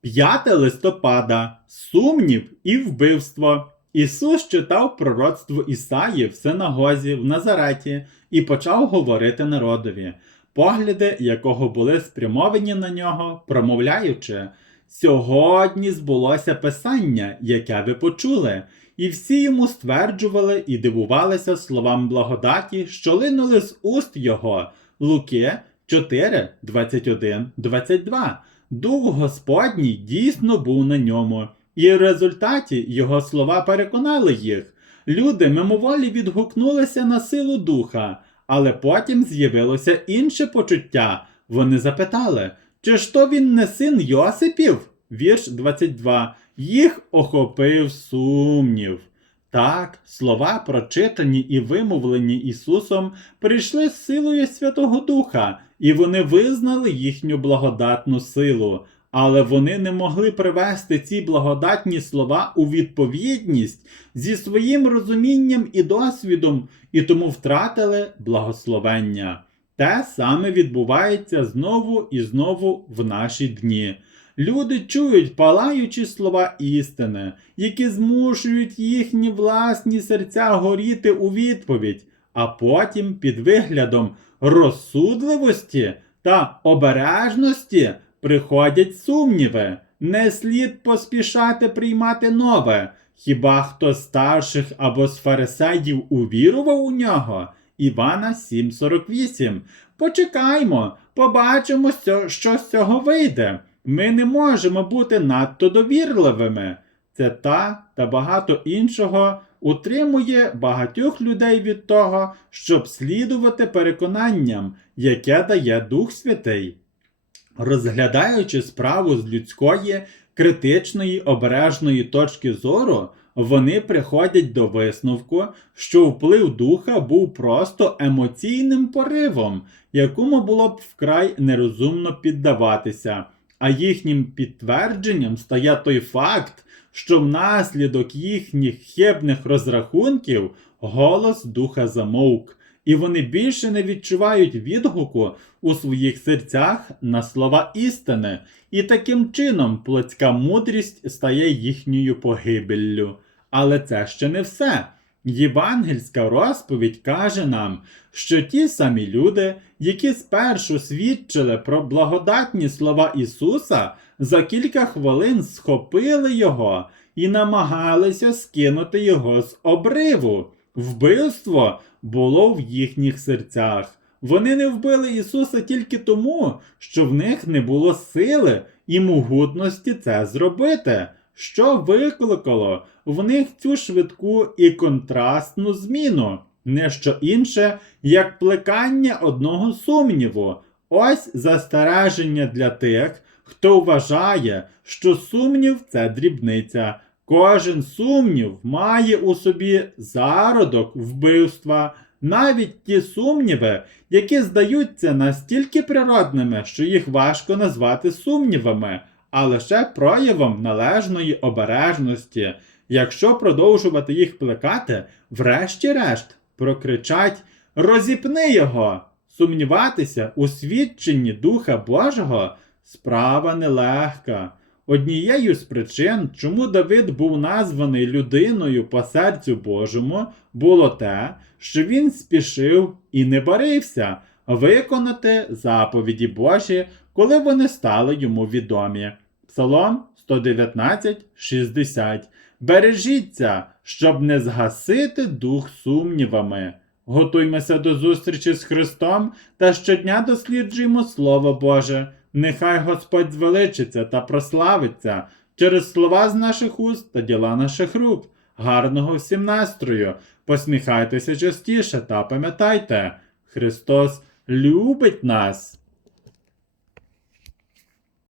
5 листопада сумнів і вбивство. Ісус читав пророцтво Ісаї в синагозі в Назареті і почав говорити народові, погляди якого були спрямовані на нього, промовляючи: Сьогодні збулося писання, яке ви почули, і всі йому стверджували і дивувалися словам благодаті, що линули з уст його. Луки 4, 21, 22. Дух Господній дійсно був на ньому, і в результаті його слова переконали їх. Люди мимоволі відгукнулися на силу духа, але потім з'явилося інше почуття. Вони запитали, чи ж то він не син Йосипів? Вірш 22. Їх охопив сумнів. Так, слова, прочитані і вимовлені Ісусом, прийшли з силою Святого Духа, і вони визнали їхню благодатну силу. Але вони не могли привести ці благодатні слова у відповідність зі своїм розумінням і досвідом, і тому втратили благословення. Те саме відбувається знову і знову в наші дні. Люди чують палаючі слова істини, які змушують їхні власні серця горіти у відповідь, а потім під виглядом розсудливості та обережності приходять сумніви. Не слід поспішати приймати нове. Хіба хто з старших або з фарисеїв увірував у нього? Івана 7,48. Почекаймо, побачимо, що з цього вийде. Ми не можемо бути надто довірливими. Це та та багато іншого утримує багатьох людей від того, щоб слідувати переконанням, яке дає Дух Святий. Розглядаючи справу з людської, критичної, обережної точки зору, вони приходять до висновку, що вплив духа був просто емоційним поривом, якому було б вкрай нерозумно піддаватися. А їхнім підтвердженням стає той факт, що внаслідок їхніх хибних розрахунків голос духа замовк, і вони більше не відчувають відгуку у своїх серцях на слова істини, і таким чином плотська мудрість стає їхньою погибеллю. Але це ще не все. Євангельська розповідь каже нам, що ті самі люди, які спершу свідчили про благодатні слова Ісуса, за кілька хвилин схопили його і намагалися скинути його з обриву. Вбивство було в їхніх серцях. Вони не вбили Ісуса тільки тому, що в них не було сили і могутності це зробити, що викликало в них цю швидку і контрастну зміну, не що інше, як плекання одного сумніву. Ось застереження для тих, хто вважає, що сумнів це дрібниця. Кожен сумнів має у собі зародок вбивства, навіть ті сумніви, які здаються настільки природними, що їх важко назвати сумнівами, а лише проявом належної обережності. Якщо продовжувати їх плекати, врешті-решт прокричать Розіпни його! Сумніватися у свідченні Духа Божого справа нелегка. Однією з причин, чому Давид був названий людиною по серцю Божому, було те, що він спішив і не барився виконати заповіді Божі, коли вони стали йому відомі. Псалом 119, 60. Бережіться, щоб не згасити дух сумнівами. Готуймося до зустрічі з Христом та щодня досліджуємо Слово Боже. Нехай Господь звеличиться та прославиться через слова з наших уст та діла наших рук. Гарного всім настрою! Посміхайтеся частіше та пам'ятайте, Христос любить нас!